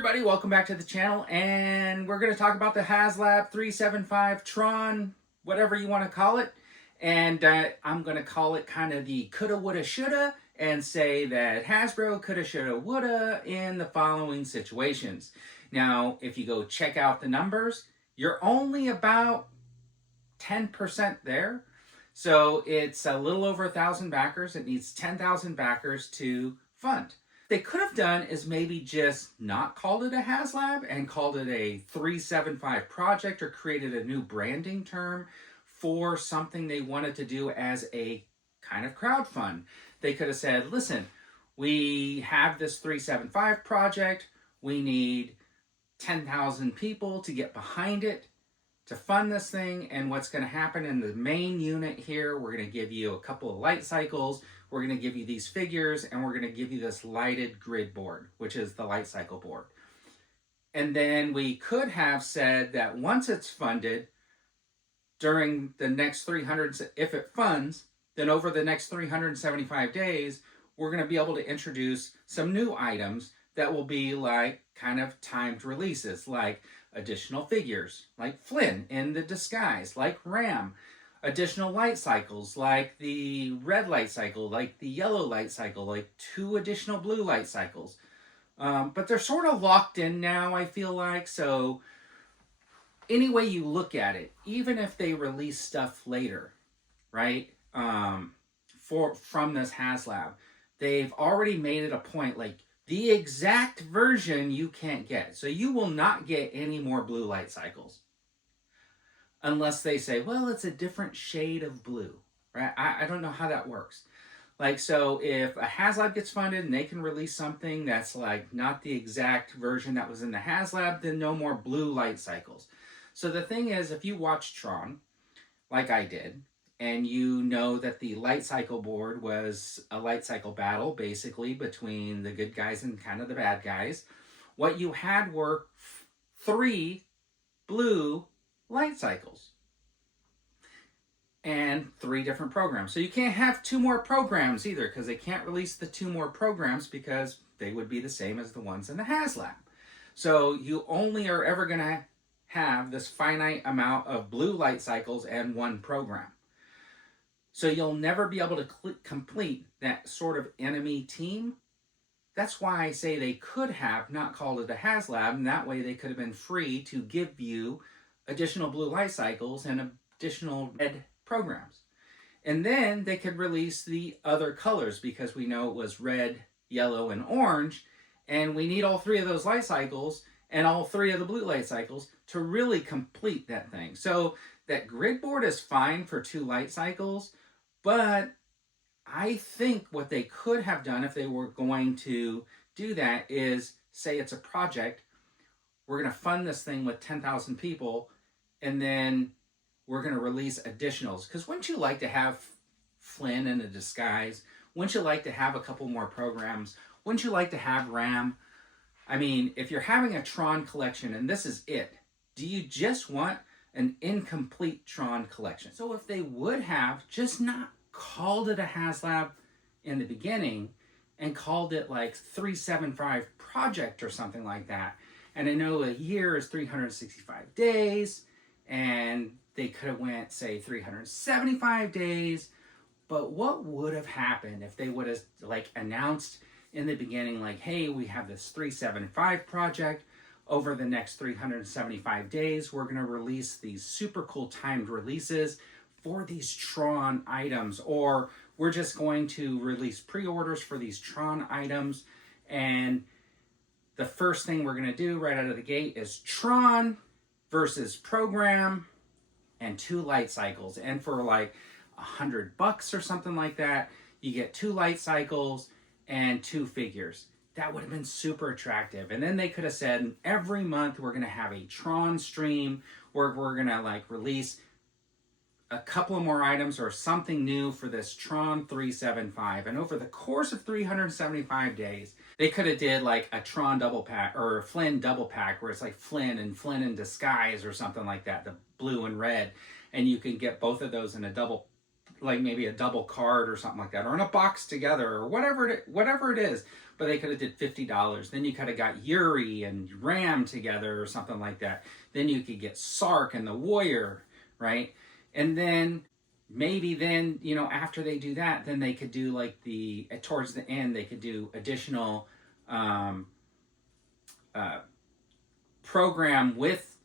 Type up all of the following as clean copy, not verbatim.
everybody, welcome back to the channel, and we're going to talk about the HASLAB 375 Tron, whatever you want to call it. And I'm going to call it kind of the coulda, woulda, shoulda, and say that Hasbro coulda, shoulda, woulda in the following situations. Now, if you go check out the numbers, you're only about 10% there. So it's a little over 1,000 backers. It needs 10,000 backers to fund. They could have done is maybe just not called it a HASLAB and called it a 375 project, or created a new branding term for something they wanted to do as a kind of crowdfund. They could have said, listen, we have this 375 project. We need 10,000 people to get behind it to fund this thing. And what's going to happen in the main unit here, we're going to give you a couple of light cycles. We're going to give you these figures, and we're going to give you this lighted grid board, which is the light cycle board. And then we could have said that once it's funded, during the next 300, if it funds, then over the next 375 days, we're going to be able to introduce some new items that will be like kind of timed releases, like additional figures, like Flynn in the disguise, like Ram. Additional light cycles, like the red light cycle, like the yellow light cycle, like 2 additional blue light cycles. But they're sort of locked in now, I feel like. So any way you look at it, even if they release stuff later, right, from this HASLAB, they've already made it a point, like the exact version you can't get. So you will not get any more blue light cycles. Unless they say, well, it's a different shade of blue, right? I don't know how that works. Like, so if a HASLAB gets funded and they can release something that's like not the exact version that was in the HASLAB, then no more blue light cycles. So the thing is, if you watch Tron, like I did, and you know that the light cycle board was a light cycle battle, basically, between the good guys and kind of the bad guys, what you had were 3 blue light cycles and 3 different programs. So you can't have 2 more programs either, because they can't release the 2 more programs because they would be the same as the ones in the HASLAB. So you only are ever going to have this finite amount of blue light cycles and 1 program. So you'll never be able to complete that sort of enemy team. That's why I say they could have not called it a HASLAB, and that way they could have been free to give you additional blue light cycles and additional red programs. And then they could release the other colors, because we know it was red, yellow, and orange, and we need all 3 of those light cycles and all 3 of the blue light cycles to really complete that thing. So that grid board is fine for 2 light cycles, but I think what they could have done if they were going to do that is say it's a project. We're going to fund this thing with 10,000 people, and then we're going to release additionals. Because wouldn't you like to have Flynn in a disguise? Wouldn't you like to have a couple more programs? Wouldn't you like to have Ram? I mean, if you're having a Tron collection and this is it, do you just want an incomplete Tron collection? So if they would have just not called it a HASLAB in the beginning and called it like 375 project or something like that, and I know a year is 365 days, and they could have went, say, 375 days. But what would have happened if they would have like announced in the beginning, like, hey, we have this 375 project. Over the next 375 days, we're going to release these super cool timed releases for these Tron items. Or we're just going to release pre-orders for these Tron items. And the first thing we're going to do right out of the gate is Tron versus program and 2 light cycles. And for like $100 or something like that, you get 2 light cycles and 2 figures. That would have been super attractive. And then they could have said, every month we're going to have a Tron stream where we're going to like release a couple of more items or something new for this Tron 375. And over the course of 375 days, they could have did like a Tron double pack or a Flynn double pack where it's like Flynn in disguise or something like that, the blue and red. And you can get both of those in a double like maybe a double card or something like that, or in a box together, or whatever it is. But they could have did $50. Then you could have got Yuri and Ram together or something like that. Then you could get Sark and the Warrior, right? And then maybe then, you know, after they do that, then they could do like towards the end, they could do additional program with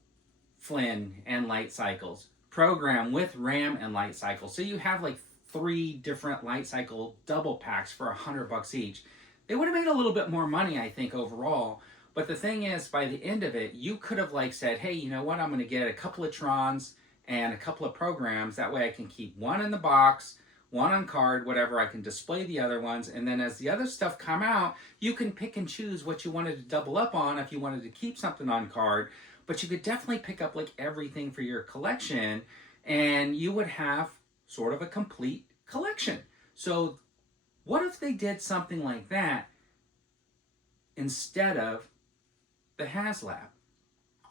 Flynn and Light Cycles, program with Ram and Light Cycles. So you have like 3 different Light Cycle double packs for $100 each. They would have made a little bit more money, I think, overall. But the thing is, by the end of it, you could have like said, hey, you know what? I'm going to get a couple of Trons and a couple of programs. That way I can keep one in the box, one on card, whatever. I can display the other ones. And then as the other stuff come out, you can pick and choose what you wanted to double up on if you wanted to keep something on card. But you could definitely pick up like everything for your collection, and you would have sort of a complete collection. So what if they did something like that instead of the HasLab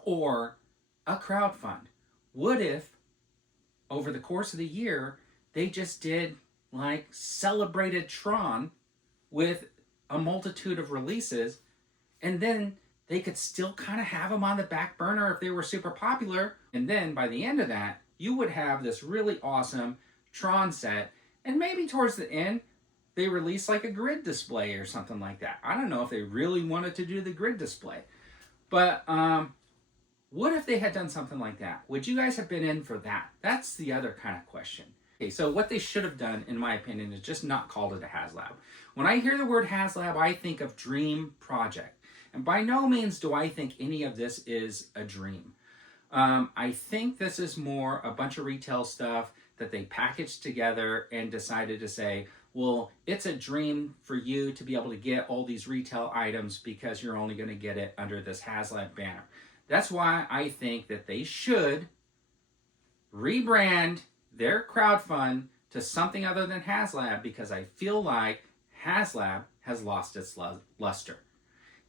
or a crowdfund? What if over the course of the year they just did like celebrated Tron with a multitude of releases, and then they could still kind of have them on the back burner if they were super popular, and then by the end of that you would have this really awesome Tron set, and maybe towards the end they release like a grid display or something like that. I don't know if they really wanted to do the grid display. But what if they had done something like that? Would you guys have been in for that? That's the other kind of question. Okay, so what they should have done, in my opinion, is just not called it a HasLab. When I hear the word HasLab, I think of dream project. And by no means do I think any of this is a dream. I think this is more a bunch of retail stuff that they packaged together and decided to say, well, it's a dream for you to be able to get all these retail items because you're only going to get it under this HasLab banner. That's why I think that they should rebrand their crowdfund to something other than HasLab, because I feel like HasLab has lost its luster.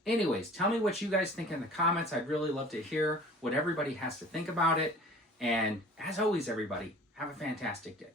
Anyways, tell me what you guys think in the comments. I'd really love to hear what everybody has to think about it. And as always, everybody, have a fantastic day.